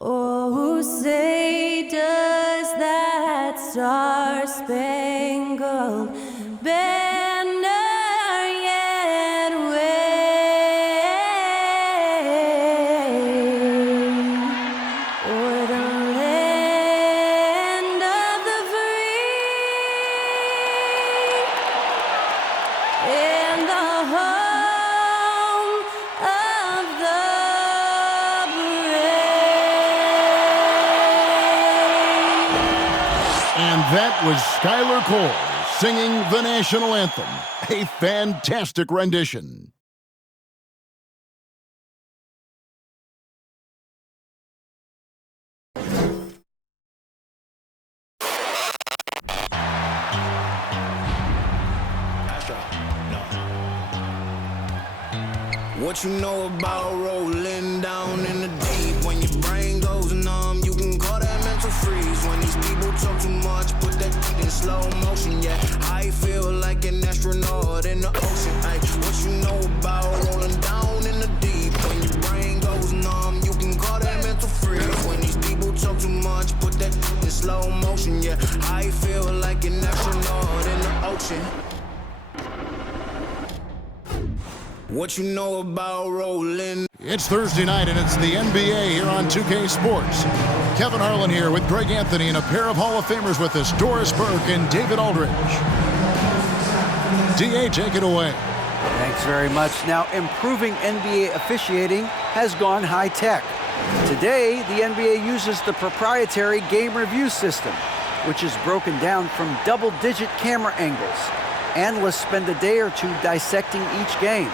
Oh, say does that star-spangled banner yet wave o'er the land of the free and the home of the And that was Skylar Cole singing the national anthem. A fantastic rendition. What you know about rolling down in the deep? When your brain goes numb, you can call that mental freeze. When these people talk too much, put that in slow motion. Yeah, I feel like an astronaut in the ocean. Ay, what you know about rolling down in the deep? When your brain goes numb, you can call that mental freeze. When these people talk too much, put that in slow motion. Yeah, I feel like an astronaut in the ocean. What you know about rolling? It's Thursday night, and it's the NBA here on 2K Sports. Kevin Harlan here with Greg Anthony and a pair of Hall of Famers with us, Doris Burke and David Aldridge. D.A., take it away. Thanks very much. Now, improving NBA officiating has gone high-tech. Today, the NBA uses the proprietary game review system, which is broken down from double-digit camera angles. Analysts spend a day or two dissecting each game.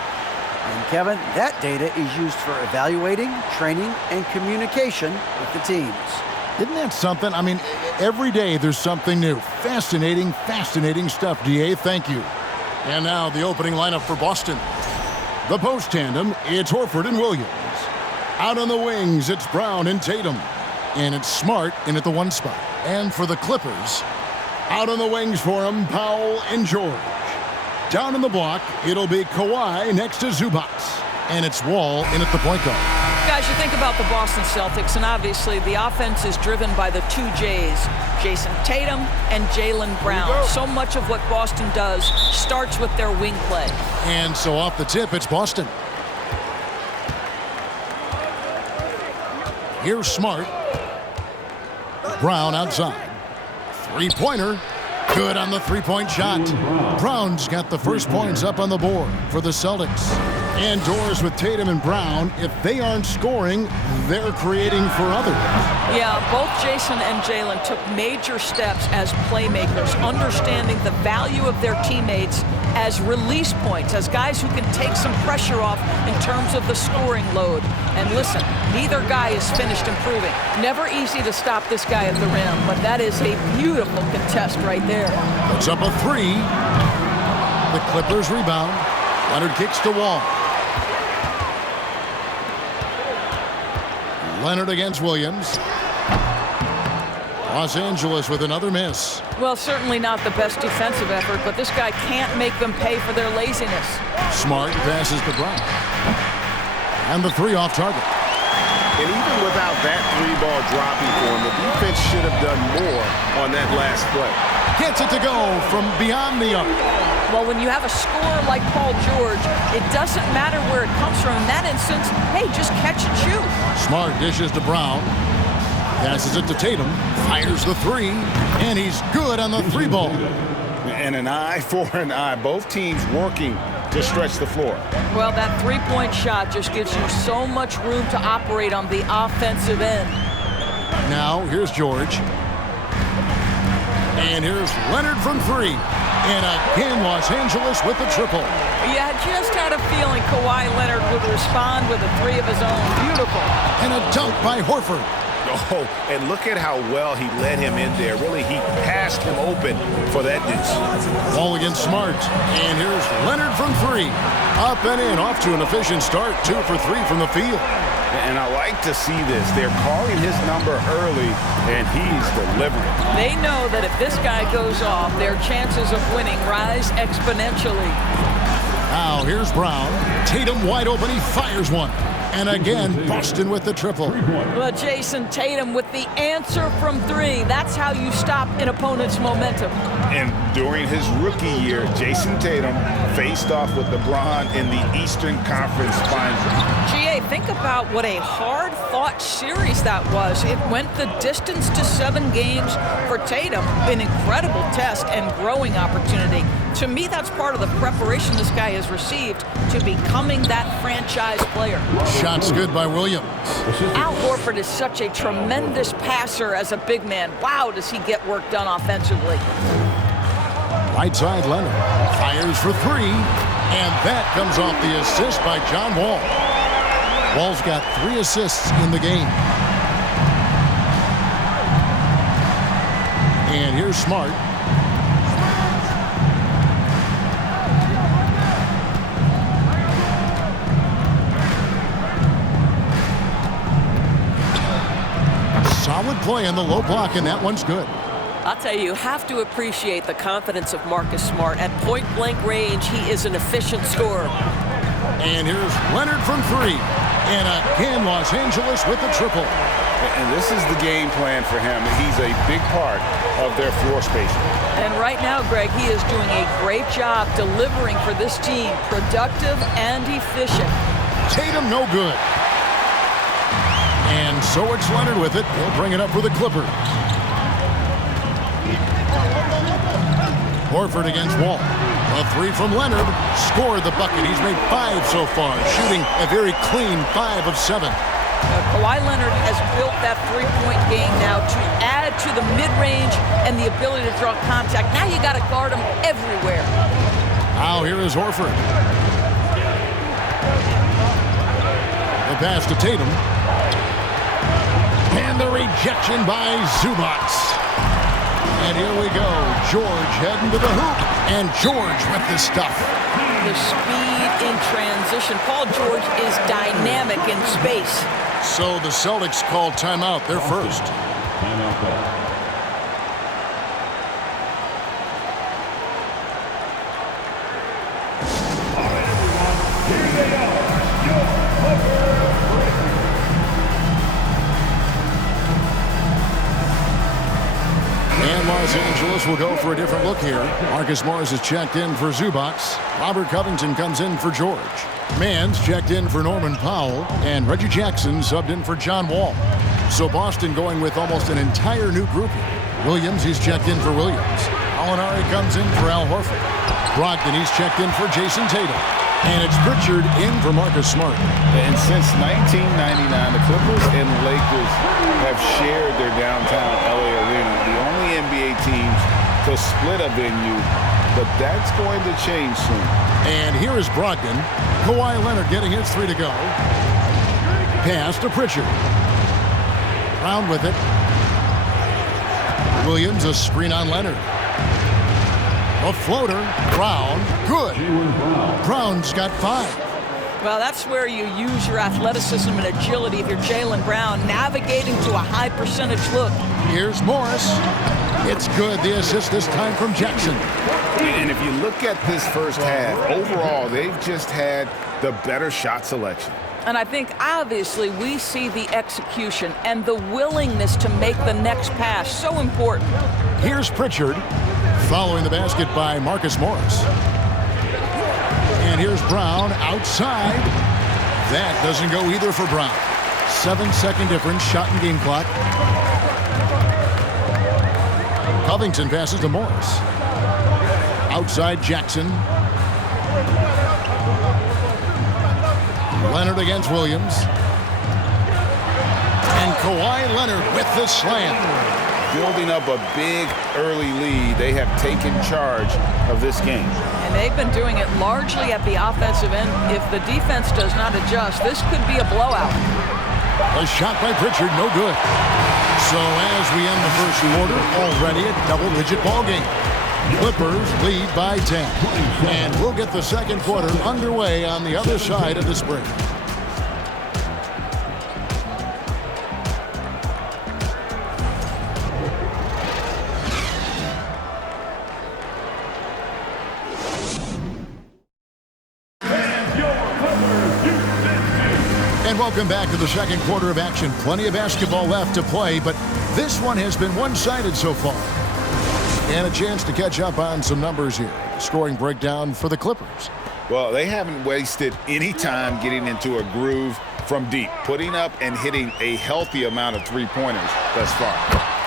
And Kevin, that data is used for evaluating, training, and communication with the teams. Isn't that something? I mean, every day there's something new. Fascinating, fascinating stuff, D.A. Thank you. And now the opening lineup for Boston. The post tandem, it's Horford and Williams. Out on the wings, it's Brown and Tatum. And it's Smart in at the one spot. And for the Clippers, out on the wings for them, Powell and George. Down in the block, it'll be Kawhi next to Zubac. And it's Wall in at the point guard. Guys, you think about the Boston Celtics, and obviously the offense is driven by the two J's, Jason Tatum and Jaylen Brown. So much of what Boston does starts with their wing play. And so off the tip, it's Boston. Here's Smart. Brown outside. Three-pointer. Good on the three-point shot. Brown's got the first points up on the board for the Celtics. And Doris with Tatum and Brown, if they aren't scoring, they're creating for others. Yeah, both Jason and Jaylen took major steps as playmakers, understanding the value of their teammates as release points, as guys who can take some pressure off in terms of the scoring load. And listen, neither guy is finished improving. Never easy to stop this guy at the rim, but that is a beautiful contest right there. Puts up a three. The Clippers rebound. Leonard kicks to Wall. Leonard against Williams. Los Angeles with another miss. Well, certainly not the best defensive effort, but this guy can't make them pay for their laziness. Smart passes to Brown. And the three off target. And even without that three-ball dropping for him, the defense should have done more on that last play. Gets it to go from beyond the arc. Well, when you have a scorer like Paul George, it doesn't matter where it comes from. In that instance, hey, just catch and shoot. Smart dishes to Brown. Passes it to Tatum. Fires the three. And he's good on the three ball. And an eye for an eye. Both teams working to stretch the floor. Well, that three-point shot just gives you so much room to operate on the offensive end. Now, here's George. And here's Leonard from three. And again, Los Angeles with the triple. Yeah, I just had a feeling Kawhi Leonard would respond with a three of his own. Beautiful. And a dunk by Horford. Oh, and look at how well he led him in there. Really, he passed him open for that deuce. Ball against Smart. And here's Leonard from three. Up and in, off to an efficient start. 2 for 3 from the field. And I like to see this. They're calling his number early, and he's delivering. They know that if this guy goes off, their chances of winning rise exponentially. Now, here's Brown. Tatum wide open. He fires one. And again, Boston with the triple. Well, Jason Tatum with the answer from three. That's how you stop an opponent's momentum. And during his rookie year, Jason Tatum faced off with LeBron in the Eastern Conference Finals. GA, think about what a hard-fought series that was. It went the distance to 7 games for Tatum. An incredible test and growing opportunity. To me, that's part of the preparation this guy has received to becoming that franchise player. Shots good by Williams. Al Horford is such a tremendous passer as a big man. Wow, does he get work done offensively. Right side, Leonard fires for 3, and that comes off the assist by John Wall. Wall's got 3 assists in the game. And here's Smart. Solid play in the low block, and that one's good. I'll tell you have to appreciate the confidence of Marcus Smart. At point-blank range, he is an efficient scorer. And here's Leonard from 3. And again, Los Angeles with the triple. And this is the game plan for him. He's a big part of their floor spacing. And right now, Greg, he is doing a great job delivering for this team. Productive and efficient. Tatum no good. And so it's Leonard with it. He'll bring it up for the Clippers. Horford against Wall. A 3 from Leonard. Scored the bucket. He's made 5 so far, shooting a very clean 5 of 7. Kawhi Leonard has built that three-point game now to add to the mid-range and the ability to draw contact. Now you got to guard him everywhere. Now here is Horford. The pass to Tatum. And the rejection by Zubac. And here we go. George heading to the hoop. And George with the stuff. The speed in transition. Paul George is dynamic in space. So the Celtics call timeout. They're first. And Los Angeles will go for a different look here. Marcus Morris is checked in for Zubac. Robert Covington comes in for George. Mann's checked in for Norman Powell. And Reggie Jackson subbed in for John Wall. So Boston going with almost an entire new group here. Williams, he's checked in for Williams. Alinari comes in for Al Horford. Brogdon, he's checked in for Jason Tatum. And it's Pritchard in for Marcus Smart. And since 1999, the Clippers and Lakers have shared their downtown LA arena, the only NBA teams to split a venue, but that's going to change soon. And here is Brogdon. Kawhi Leonard getting his 3 to go. Pass to Pritchard. Brown with it. Williams, a screen on Leonard. A floater. Brown. Good. Brown's got 5. Well, that's where you use your athleticism and agility if you're Jaylen Brown, navigating to a high percentage look. Here's Morris. It's good. The assist this time from Jackson. And if you look at this first half, overall, they've just had the better shot selection. And I think, obviously, we see the execution and the willingness to make the next pass. So important. Here's Pritchard, following the basket by Marcus Morris. And here's Brown outside. That doesn't go either for Brown. 7-second difference, shot and game clock. Covington passes to Morris. Outside Jackson. Leonard against Williams. And Kawhi Leonard with the slam. Building up a big early lead, they have taken charge of this game. And they've been doing it largely at the offensive end. If the defense does not adjust, this could be a blowout. A shot by Pritchard, no good. So as we end the first quarter, already a double-digit ball game. Clippers lead by 10. And we'll get the second quarter underway on the other side of this break. And welcome back to the second quarter of action. Plenty of basketball left to play, but this one has been one-sided so far. And a chance to catch up on some numbers here. Scoring breakdown for the Clippers. Well, they haven't wasted any time getting into a groove from deep, putting up and hitting a healthy amount of three-pointers thus far.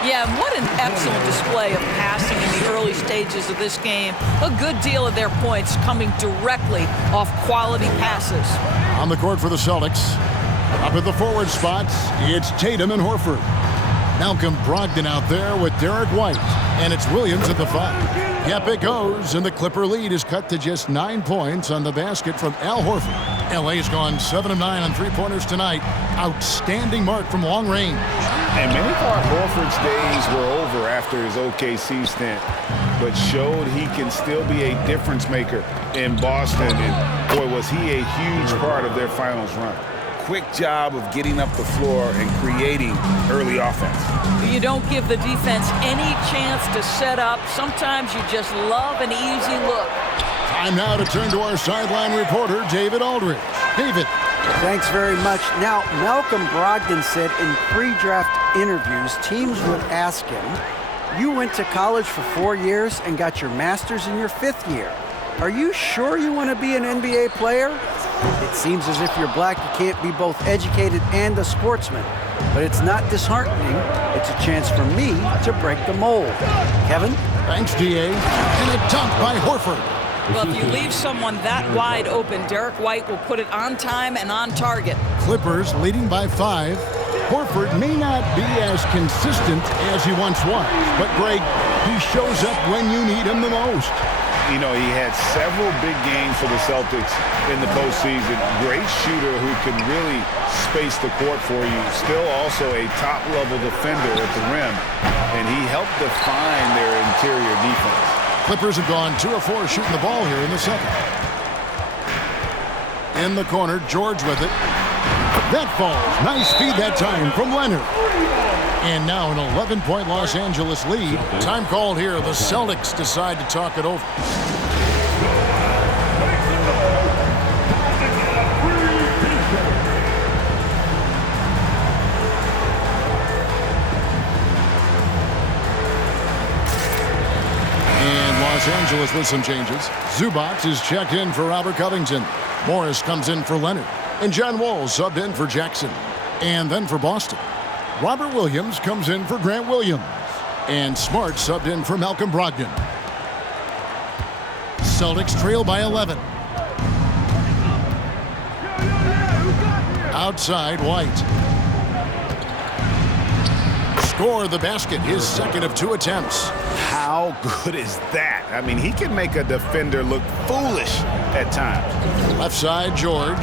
Yeah, and what an excellent display of passing in the early stages of this game. A good deal of their points coming directly off quality passes. On the court for the Celtics. Up at the forward spots, it's Tatum and Horford. Malcolm Brogdon out there with Derek White. And it's Williams at the 5. Yep, it goes, and the Clipper lead is cut to just 9 points on the basket from Al Horford. LA's gone 7 of 9 on three-pointers tonight. Outstanding mark from long range. And many thought Horford's days were over after his OKC stint, but showed he can still be a difference maker in Boston. And boy, was he a huge part of their finals run. Quick job of getting up the floor and creating early offense. You don't give the defense any chance to set up. Sometimes you just love an easy look. Time now to turn to our sideline reporter, David Aldridge. David. Thanks very much. Now, Malcolm Brogdon said in pre-draft interviews, teams would ask him, you went to college for 4 years and got your master's in your 5th year. Are you sure you want to be an NBA player? It seems as if you're black, you can't be both educated and a sportsman. But it's not disheartening. It's a chance for me to break the mold. Kevin? Thanks, D.A. And a dunk by Horford. Well, if you leave someone that wide open, Derek White will put it on time and on target. Clippers leading by 5. Horford may not be as consistent as he once was, but Greg, he shows up when you need him the most. You know, he had several big games for the Celtics in the postseason. Great shooter who can really space the court for you. Still also a top-level defender at the rim, and he helped define their interior defense. Clippers have gone 2 of 4 shooting the ball here in the second. In the corner, George with it. That falls. Nice feed that time from Leonard. And now an 11-point Los Angeles lead. Time called here. The Celtics decide to talk it over. And Los Angeles with some changes. Zubac is checked in for Robert Covington. Morris comes in for Leonard. And John Wall subbed in for Jackson. And then for Boston, Robert Williams comes in for Grant Williams. And Smart subbed in for Malcolm Brogdon. Celtics trail by 11. Outside, White. Score the basket, his second of 2 attempts. How good is that? I mean, he can make a defender look foolish at times. Left side, George.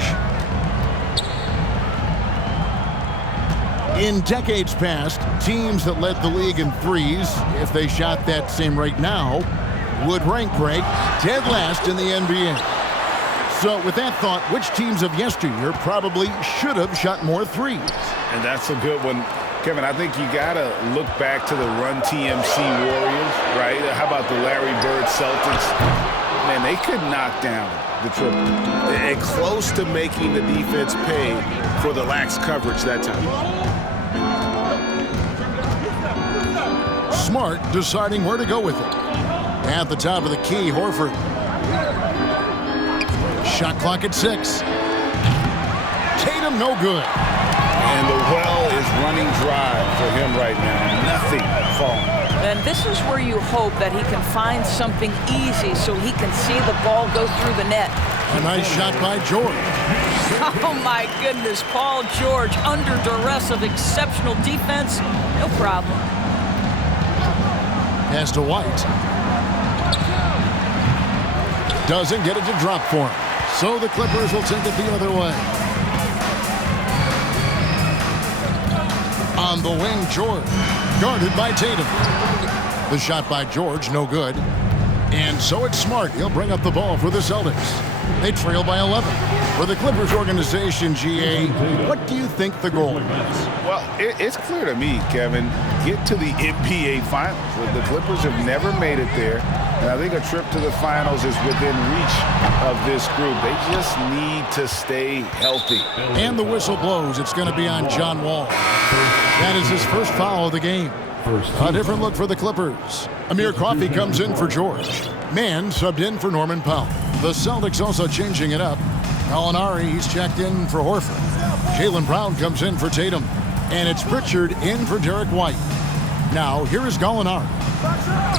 In decades past, teams that led the league in threes, if they shot that same rate now, would rank Greg dead last in the NBA. So with that thought, which teams of yesteryear probably should have shot more threes? And that's a good one. Kevin, I think you got to look back to the Run TMC Warriors, right? How about the Larry Bird Celtics? Man, they could knock down the triple. And close to making the defense pay for the lax coverage that time. Smart deciding where to go with it. At the top of the key, Horford. Shot clock at 6. Tatum no good. And the well is running dry for him right now. Nothing falling. And this is where you hope that he can find something easy so he can see the ball go through the net. A nice shot by George. Oh, my goodness. Paul George under duress of exceptional defense. No problem. Pass to White. Doesn't get it to drop for him. So the Clippers will take it the other way. On the wing, George. Guarded by Tatum. The shot by George, no good. And so it's Smart. He'll bring up the ball for the Celtics. They trail by 11. For the Clippers organization, GA, what do you think the goal is? Well, it's clear to me, Kevin. Get to the NBA Finals. The Clippers have never made it there. And I think a trip to the Finals is within reach of this group. They just need to stay healthy. And the whistle blows. It's going to be on John Wall. That is his first foul of the game. A different look for the Clippers. Amir Coffey comes in for George. Mann subbed in for Norman Powell. The Celtics also changing it up. Gallinari, he's checked in for Horford. Jaylen Brown comes in for Tatum. And it's Pritchard in for Derek White. Now, here is Gallinari.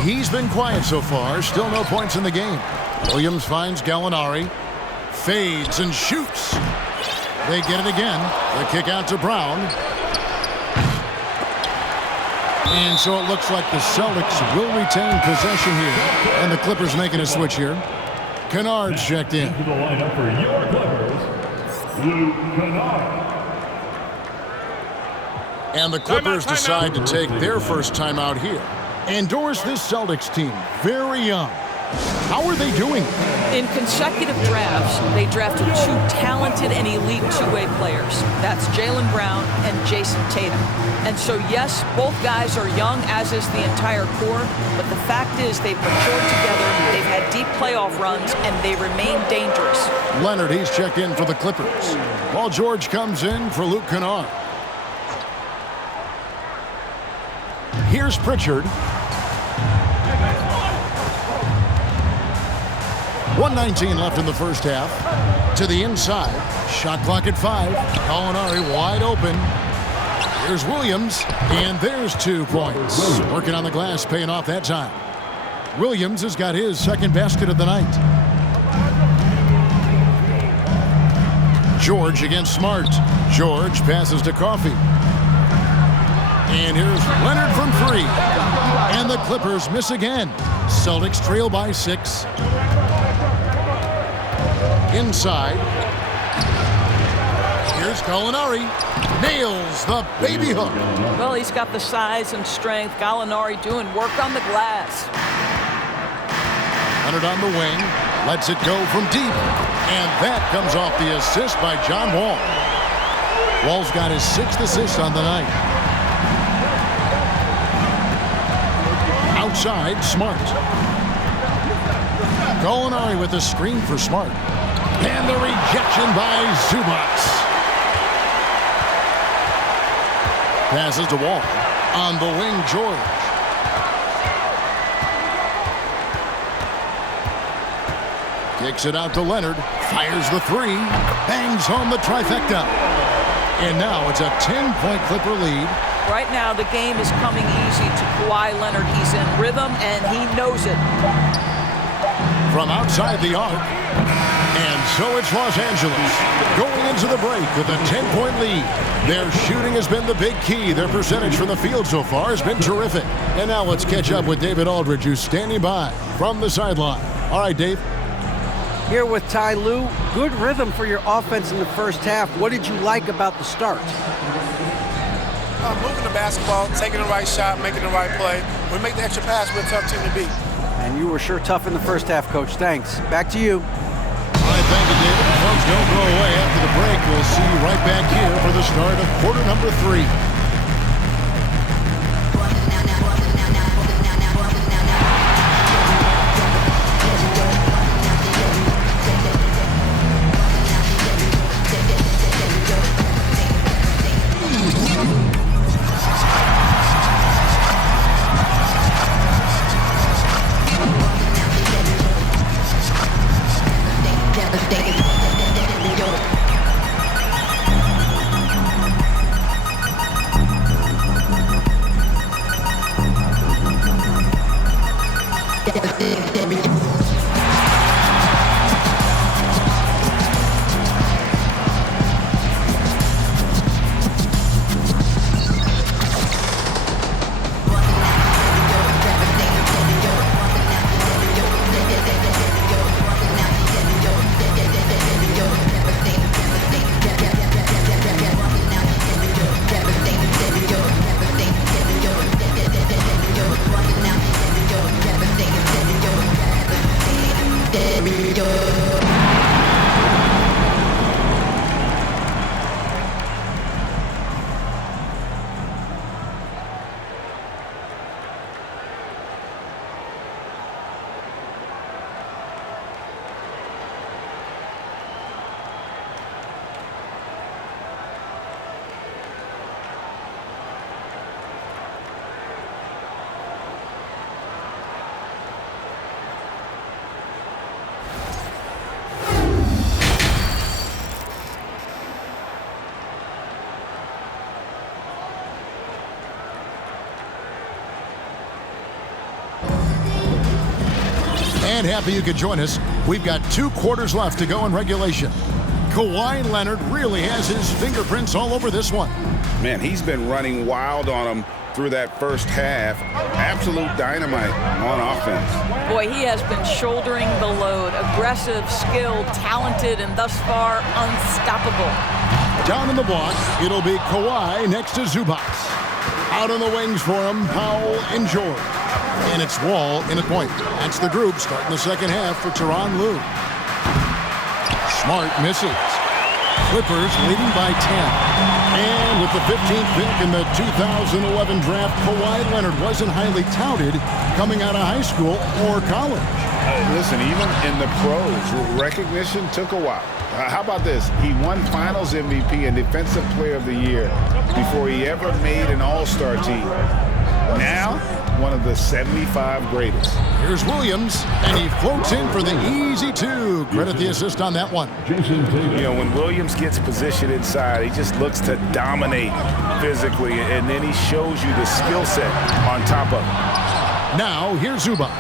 He's been quiet so far. Still no points in the game. Williams finds Gallinari. Fades and shoots. They get it again. The kick out to Brown. And so it looks like the Celtics will retain possession here. And the Clippers making a switch here. Kennard's checked in. To the lineup for your Clippers, Luke Kennard. And the Clippers decide to take their first timeout here. Endorse this Celtics team. Very young. How are they doing? In consecutive drafts, they drafted two talented and elite two-way players. That's Jaylen Brown and Jason Tatum. And so, yes, both guys are young, as is the entire core, but the fact is they've matured together, they've had deep playoff runs, and they remain dangerous. Leonard, he's checked in for the Clippers. While George comes in for Luke Kennard. Here's Pritchard. 1:19 left in the first half. To the inside. Shot clock at 5. Gallinari wide open. Here's Williams. And there's 2 points. Working on the glass, paying off that time. Williams has got his second basket of the night. George against Smart. George passes to Coffey. And here's Leonard from 3. And the Clippers miss again. Celtics trail by 6. Inside. Here's Gallinari. Nails the baby hook. Well, he's got the size and strength. Gallinari doing work on the glass. Leonard on the wing. Lets it go from deep. And that comes off the assist by John Wall. Wall's got his 6th assist on the night. Outside, Smart. Gallinari with the screen for Smart. And the rejection by Zubac. Passes to Wall. On the wing, George. Kicks it out to Leonard. Fires the 3. Bangs home the trifecta. And now it's a 10-point Clipper lead. Right now, the game is coming easy to Kawhi Leonard. He's in rhythm, and he knows it. From outside the arc. And so it's Los Angeles going into the break with a 10-point lead. Their shooting has been the big key. Their percentage from the field so far has been terrific. And now let's catch up with David Aldridge, who's standing by from the sideline. All right, Dave. Here with Ty Lue. Good rhythm for your offense in the first half. What did you like about the start? Moving the basketball, taking the right shot, making the right play. When we make the extra pass, we're a tough team to beat. And you were sure tough in the first half, Coach. Thanks. Back to you. All right, thank you, David. Folks, don't go away. After the break, we'll see you right back here for the start of quarter number 3. And happy you could join us. We've got 2 quarters left to go in regulation. Kawhi Leonard really has his fingerprints all over this one. Man, he's been running wild on him through that first half. Absolute dynamite on offense. Boy, he has been shouldering the load. Aggressive, skilled, talented, and thus far unstoppable. Down in the block, it'll be Kawhi next to Zubac. Out on the wings for him, Powell and George. And it's Wall in at point. That's the group starting the second half for Tyronn Lue. Smart misses. Clippers leading by 10. And with the 15th pick in the 2011 draft, Kawhi Leonard wasn't highly touted coming out of high school or college. Listen, even in the pros, recognition took a while. How about this? He won Finals MVP and Defensive Player of the Year before he ever made an All-Star team. Now, one of the 75 greatest. Here's Williams, and he floats in for the easy 2. Credit the assist on that one. You know, when Williams gets positioned inside, he just looks to dominate physically, and then he shows you the skill set on top of it. Now, here's Zubac,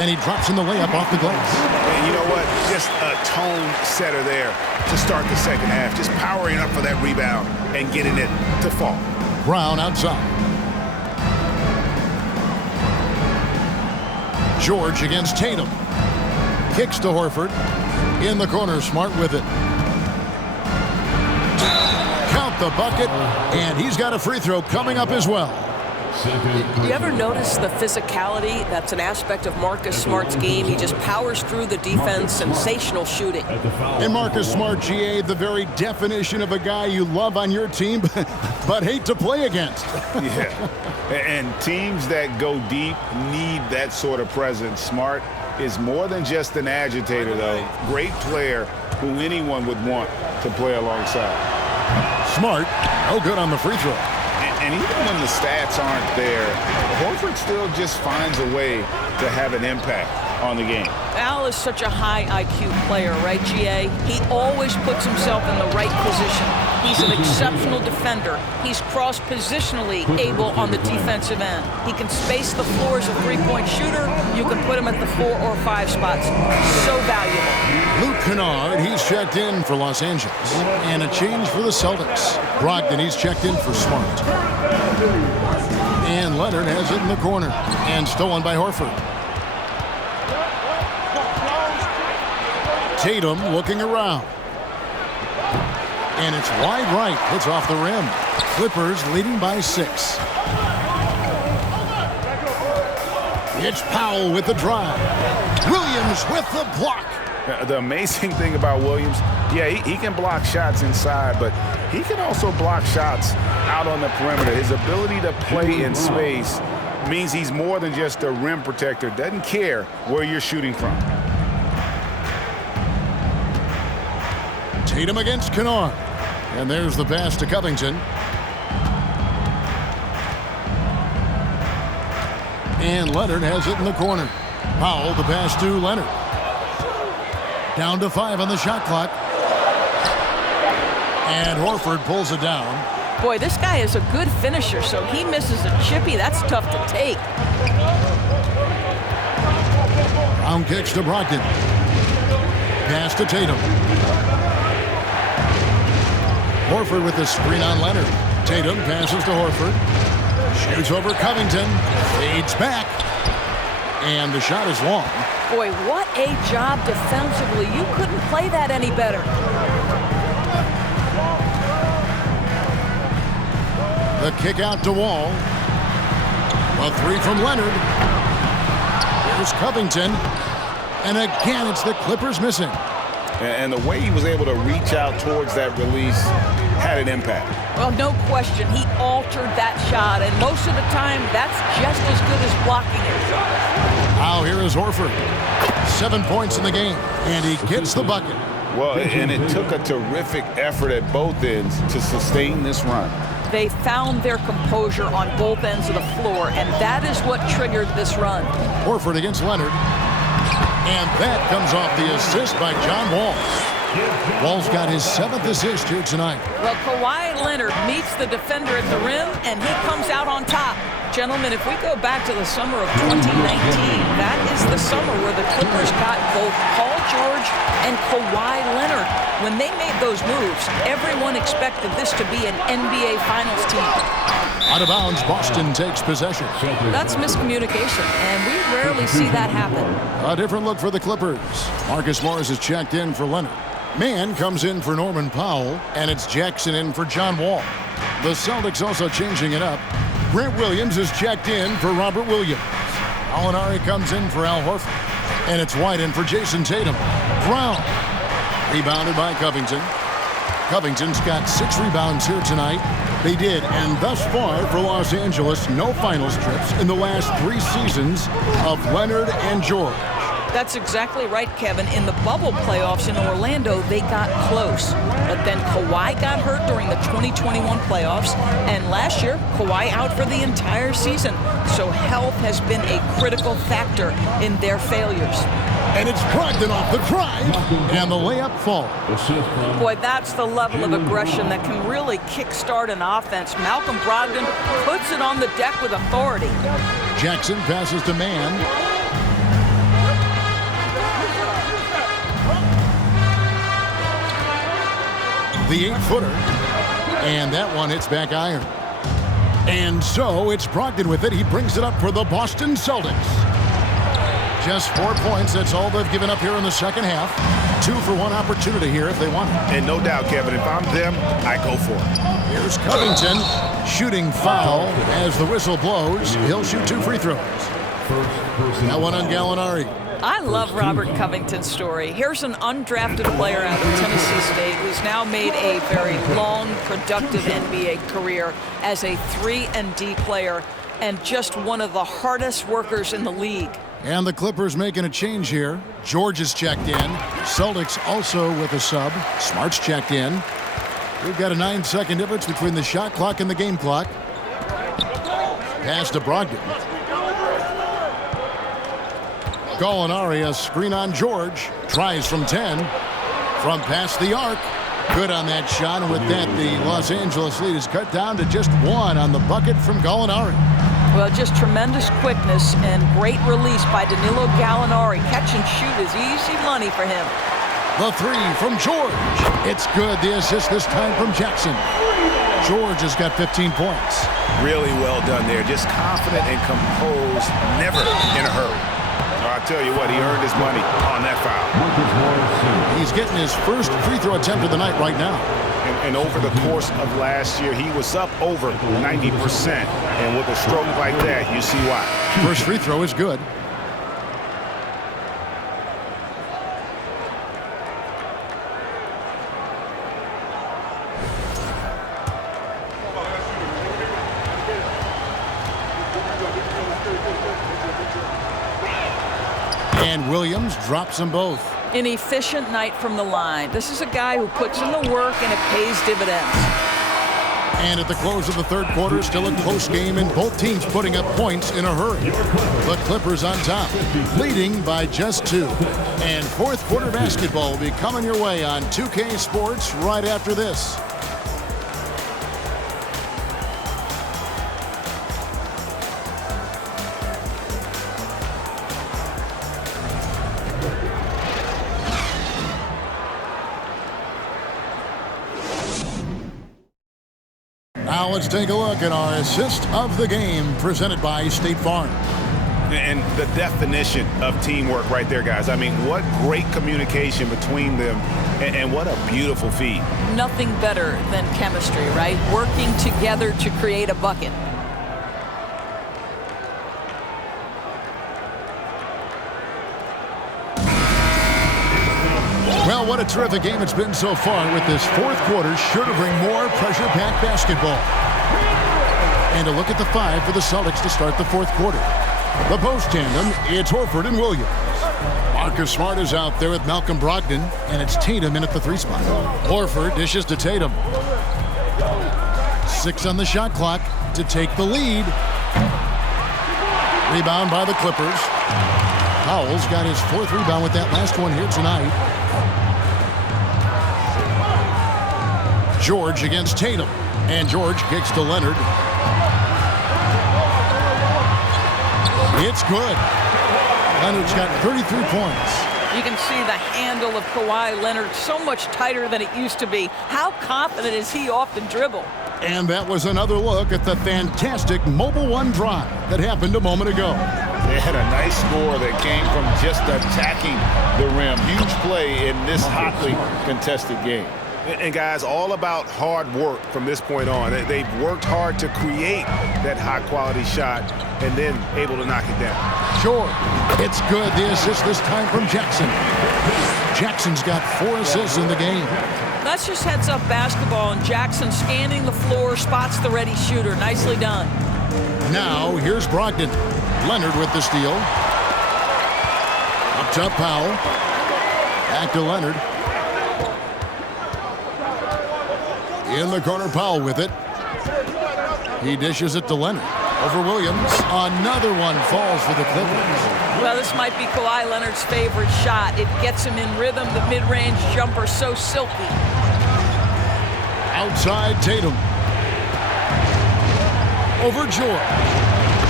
and he drops in the layup off the glass. And you know what? Just a tone setter there to start the second half. Just powering up for that rebound and getting it to fall. Brown outside. George against Tatum. Kicks to Horford. In the corner, Smart with it. Count the bucket, and he's got a free throw coming up as well. You ever notice the physicality? That's an aspect of Marcus Smart's game. He just powers through the defense, sensational shooting. And Marcus Smart, GA, the very definition of a guy you love on your team, but hate to play against. Yeah, and teams that go deep need that sort of presence. Smart is more than just an agitator, though. Great player who anyone would want to play alongside. Smart, no good on the free throw. And even when the stats aren't there, Horford still just finds a way to have an impact on the game. Al is such a high IQ player, right, GA? He always puts himself in the right position. He's an exceptional defender. He's cross-positionally able on the defensive end. He can space the floor as a three-point shooter. You can put him at the 4 or 5 spots. So valuable. Luke Kennard, he's checked in for Los Angeles. And a change for the Celtics. Brogdon, he's checked in for Smart. And Leonard has it in the corner. And stolen by Horford. Tatum looking around. And it's wide right. Hits off the rim. Clippers leading by 6. It's Powell with the drive. Williams with the block. The amazing thing about Williams, yeah, he can block shots inside, but he can also block shots out on the perimeter. His ability to play in space means he's more than just a rim protector. Doesn't care where you're shooting from. Tatum against Kennard. And there's the pass to Covington. And Leonard has it in the corner. Powell, the pass to Leonard. Down to 5 on the shot clock. And Horford pulls it down. Boy, this guy is a good finisher, so he misses a chippy. That's tough to take. Brown kicks to Brogdon. Pass to Tatum. Horford with the screen on Leonard. Tatum passes to Horford. Shoots over Covington. Fades back. And the shot is long. Boy, what a job defensively. You couldn't play that any better. The kick out to Wall. A 3 from Leonard. Here's Covington. And again, it's the Clippers missing. And the way he was able to reach out towards that release had an impact. Well, no question. He altered that shot, and most of the time, that's just as good as blocking it. Now here is Horford. 7 points in the game, and he gets the bucket. Well, and it took a terrific effort at both ends to sustain this run. They found their composure on both ends of the floor, and that is what triggered this run. Horford against Leonard. And that comes off the assist by John Wall. Wall's got his 7th assist here tonight. Well, Kawhi Leonard meets the defender at the rim, and he comes out on top. Gentlemen, if we go back to the summer of 2019, that is the summer where the Clippers got both Paul George and Kawhi Leonard. When they made those moves, everyone expected this to be an NBA Finals team. Out of bounds, Boston takes possession. That's miscommunication, and we rarely see that happen. A different look for the Clippers. Marcus Morris is checked in for Leonard. Mann comes in for Norman Powell, and it's Jackson in for John Wall. The Celtics also changing it up. Grant Williams is checked in for Robert Williams. Gallinari comes in for Al Horford. And it's White in for Jason Tatum. Brown rebounded by Covington. Covington's got 6 rebounds here tonight. They did, and thus far for Los Angeles, no finals trips in the last 3 seasons of Leonard and George. That's exactly right, Kevin. In the bubble playoffs in Orlando, they got close. But then Kawhi got hurt during the 2021 playoffs. And last year, Kawhi out for the entire season. So health has been a critical factor in their failures. And it's Brogdon off the drive, and the layup falls. Boy, that's the level of aggression that can really kickstart an offense. Malcolm Brogdon puts it on the deck with authority. Jackson passes to Mann. The 8-footer, and that one hits back iron. And so it's Brogdon with it. He brings it up for the Boston Celtics. Just 4 points. That's all they've given up here in the second half. 2 for 1 opportunity here if they want it. And no doubt, Kevin, if I'm them, I go for it. Here's Covington shooting foul as the whistle blows. He'll shoot 2 free throws. That one on Gallinari. I love Robert Covington's story. Here's an undrafted player out of Tennessee State who's now made a very long, productive NBA career as a 3-and-D player and just one of the hardest workers in the league. And the Clippers making a change here. George is checked in. Celtics also with a sub. Smart's checked in. We've got a 9-second difference between the shot clock and the game clock. Pass to Brogdon. Gallinari, a screen on George. Tries from 10. From past the arc. Good on that shot. And with that, the Los Angeles lead is cut down to just 1 on the bucket from Gallinari. Well, just tremendous quickness and great release by Danilo Gallinari. Catch and shoot is easy money for him. The 3 from George. It's good. The assist this time from Jackson. George has got 15 points. Really well done there. Just confident and composed. Never in a hurry. I'll tell you what, he earned his money on that foul. He's getting his first free throw attempt of the night right now. And over the course of last year, he was up over 90%. And with a stroke like that, you see why. First free throw is good. And Williams drops them both. An efficient night from the line. This is a guy who puts in the work and it pays dividends. And at the close of the third quarter, still a close game, and both teams putting up points in a hurry. The Clippers on top, leading by just 2. And fourth quarter basketball will be coming your way on 2K Sports right after this. Now let's take a look at our assist of the game presented by State Farm. And the definition of teamwork right there, guys. I mean, what great communication between them, and what a beautiful feed. Nothing better than chemistry, right? Working together to create a bucket. Well, what a terrific game it's been so far, with this fourth quarter sure to bring more pressure-packed basketball. And a look at the 5 for the Celtics to start the fourth quarter. The post tandem, it's Horford and Williams. Marcus Smart is out there with Malcolm Brogdon, and it's Tatum in at the 3 spot. Horford dishes to Tatum. 6 on the shot clock to take the lead. Rebound by the Clippers. Powell's got his 4th rebound with that last one here tonight. George against Tatum, and George kicks to Leonard. It's good. Leonard's got 33 points. You can see the handle of Kawhi Leonard so much tighter than it used to be. How confident is he off the dribble? And that was another look at the fantastic Mobile One drive that happened a moment ago. They had a nice score that came from just attacking the rim. Huge play in this hotly contested game. And guys, all about hard work from this point on. They've worked hard to create that high-quality shot and then able to knock it down. Sure, it's good. The assist this time from Jackson. Jackson's got 4 assists in the game. That's just heads-up basketball, and Jackson scanning the floor, spots the ready shooter. Nicely done. Now, here's Brogdon. Leonard with the steal. Up top, Powell. Back to Leonard. In the corner, Powell with it. He dishes it to Leonard. Over Williams. Another one falls for the Clippers. Well, this might be Kawhi Leonard's favorite shot. It gets him in rhythm. The mid-range jumper so silky. Outside, Tatum. Over George.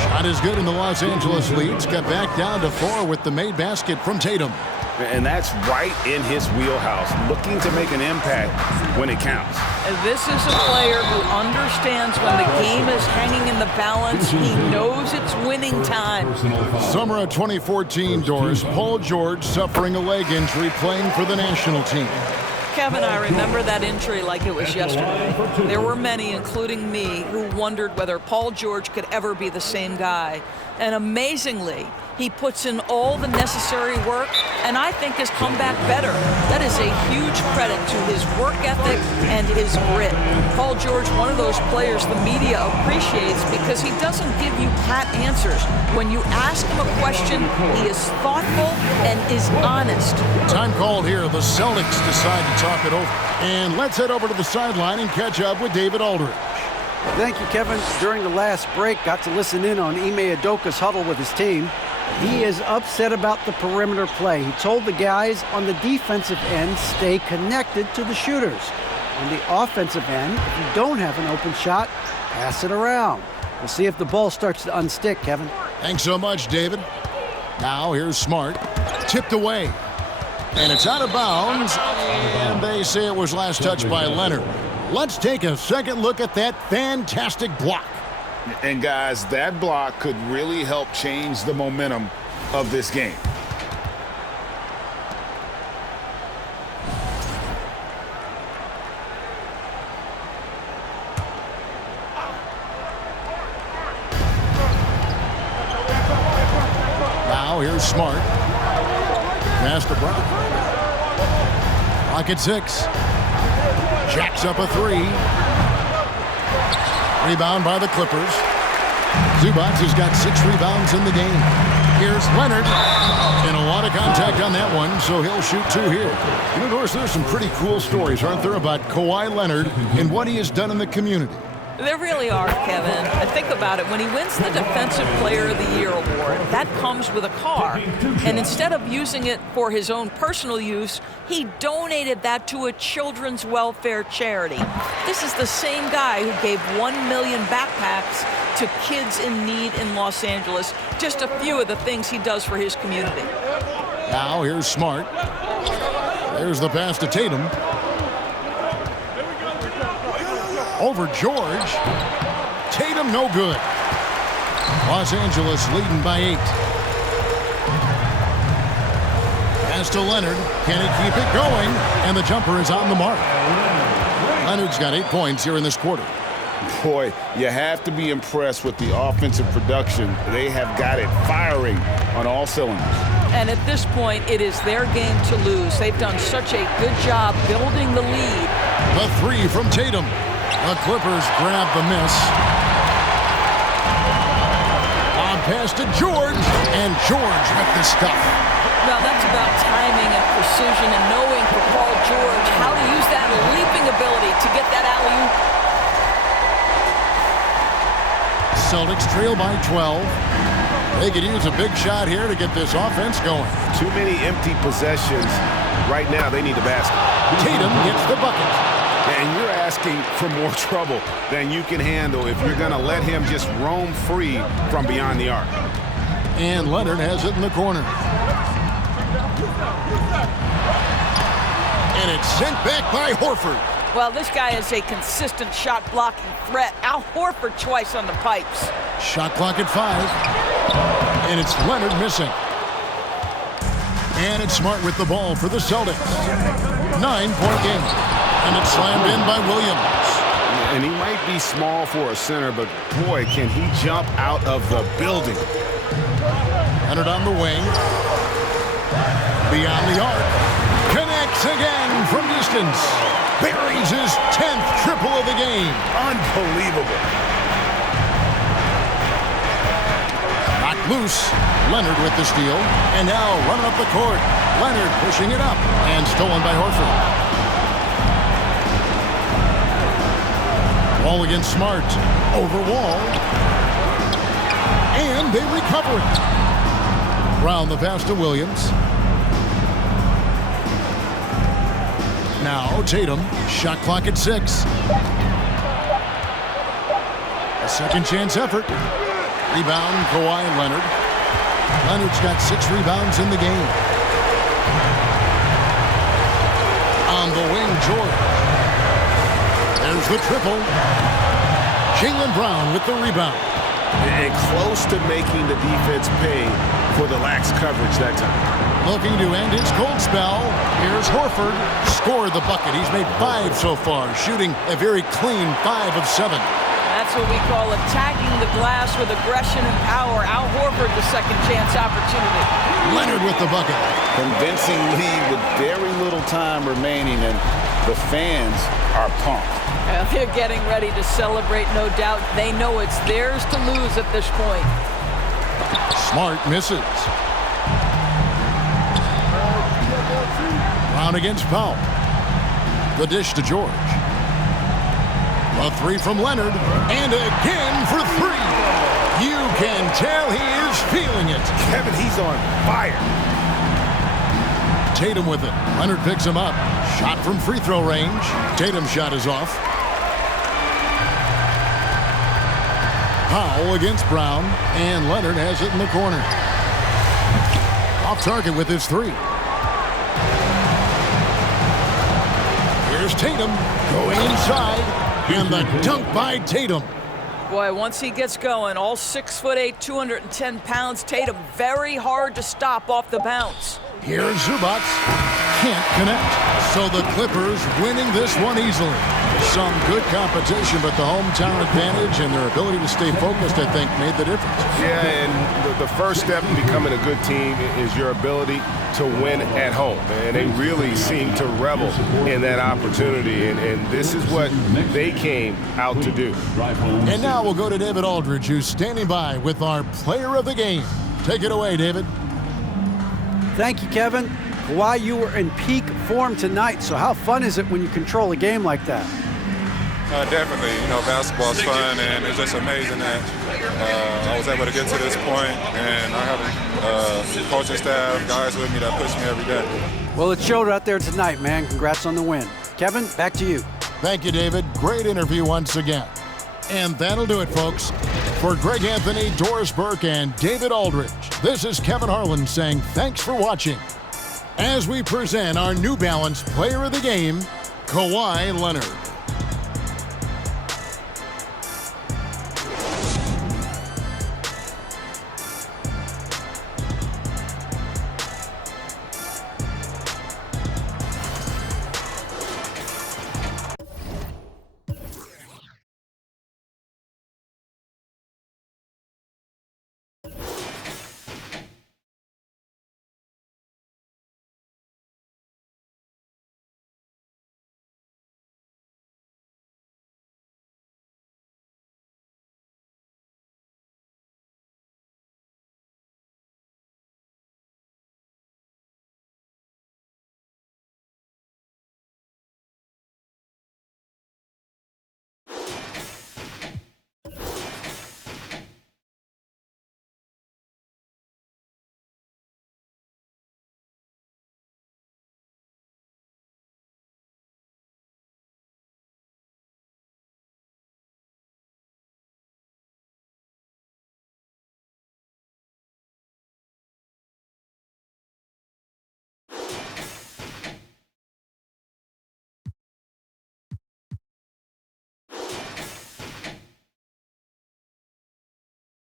Shot is good, and the Los Angeles leads. Got back down to 4 with the made basket from Tatum. And that's right in his wheelhouse, looking to make an impact when it counts. This is a player who understands when the game is hanging in the balance. He knows it's winning time. Summer of 2014, Doris. Paul George suffering a leg injury playing for the national team. Kevin, I remember that injury like it was yesterday. There were many, including me, who wondered whether Paul George could ever be the same guy. And amazingly, he puts in all the necessary work, and I think has come back better. That is a huge credit to his work ethic and his grit. Paul George, one of those players the media appreciates because he doesn't give you pat answers. When you ask him a question, he is thoughtful and is honest. Time called here. The Celtics decide to talk it over. And let's head over to the sideline and catch up with David Aldridge. Thank you, Kevin. During the last break, got to listen in on Ime Udoka's huddle with his team. He is upset about the perimeter play. He told the guys on the defensive end, stay connected to the shooters. On the offensive end, if you don't have an open shot, pass it around. We'll see if the ball starts to unstick, Kevin. Thanks so much, David. Now here's Smart. Tipped away. And it's out of bounds. And they say it was last touched by Leonard. Let's take a second look at that fantastic block. And guys, that block could really help change the momentum of this game. Now here's Smart. Pass to Brown. Clock at 6. Jacks up a 3. Rebound by the Clippers. Zubac has got 6 rebounds in the game. Here's Leonard. And a lot of contact on that one, so he'll shoot 2 here. You know, Doris, there's some pretty cool stories, aren't there, about Kawhi Leonard and what he has done in the community. There really are, Kevin. I think about it. When he wins the Defensive Player of the Year award, that comes with a car. And instead of using it for his own personal use, he donated that to a children's welfare charity. This is the same guy who gave 1 million backpacks to kids in need in Los Angeles. Just a few of the things he does for his community. Now here's Smart. There's the pass to Tatum. Over George. Tatum no good. Los Angeles leading by 8. Pass to Leonard. Can he keep it going? And the jumper is on the mark. Leonard's got 8 points here in this quarter. Boy, you have to be impressed with the offensive production. They have got it firing on all cylinders. And at this point, it is their game to lose. They've done such a good job building the lead. The 3 from Tatum. The Clippers grab the miss. On pass to George, and George with the stuff. Well, that's about timing and precision and knowing for Paul George how to use that leaping ability to get that alley-oop. Celtics trail by 12. They could use a big shot here to get this offense going. Too many empty possessions. Right now, they need a basket. Tatum gets the bucket. And you're asking for more trouble than you can handle if you're going to let him just roam free from beyond the arc. And Leonard has it in the corner. And it's sent back by Horford. Well, this guy is a consistent shot blocking threat. Al Horford twice on the pipes. Shot clock at 5. And it's Leonard missing. And it's Smart with the ball for the Celtics. 9-point game. And it's slammed in by Williams. And he might be small for a center, but boy, can he jump out of the building. Leonard on the wing. Beyond the arc. Connects again from distance. Buries his 10th triple of the game. Unbelievable. Knocked loose. Leonard with the steal. And now running up the court. Leonard pushing it up. And stolen by Horford. Wall against Smart. Over Wall. And they recover it. Brown the pass to Williams. Now Tatum. Shot clock at 6. A second chance effort. Rebound Kawhi Leonard. Leonard's got 6 rebounds in the game. On the wing, George. There's the triple. Jaylen Brown with the rebound. And close to making the defense pay for the lax coverage that time. Looking to end his cold spell. Here's Horford. Scored the bucket. He's made 5 so far, shooting a very clean 5 of 7. That's what we call attacking the glass with aggression and power. Al Horford, the second chance opportunity. Leonard with the bucket. Convincing lead with very little time remaining, and the fans are pumped. They're getting ready to celebrate, no doubt. They know it's theirs to lose at this point. Smart misses. Brown against Powell. The dish to George. A 3 from Leonard. And again for 3. You can tell he is feeling it. Kevin, he's on fire. Tatum with it. Leonard picks him up. Shot from free throw range. Tatum's shot is off. Powell against Brown. And Leonard has it in the corner. Off target with his 3. Here's Tatum going inside. And the dunk by Tatum. Boy, once he gets going, all 6'8", 210 pounds, Tatum very hard to stop off the bounce. Here's Zubac. Can't connect. So the Clippers winning this one easily. Some good competition, but the hometown advantage and their ability to stay focused, I think, made the difference. Yeah, and the first step in becoming a good team is your ability to win at home. And they really seem to revel in that opportunity. And this is what they came out to do. And now we'll go to David Aldridge, who's standing by with our player of the game. Take it away, David. Thank you, Kevin. Kawhi, you were in peak form tonight, so how fun is it when you control a game like that? Definitely. You know, basketball's fun, and it's just amazing that I was able to get to this point, and I have a coaching staff, guys with me that push me every day. Well, it showed out there tonight, man. Congrats on the win. Kevin, back to you. Thank you, David. Great interview once again. And that'll do it, folks. For Greg Anthony, Doris Burke, and David Aldridge, this is Kevin Harlan saying thanks for watching as we present our New Balance Player of the Game, Kawhi Leonard.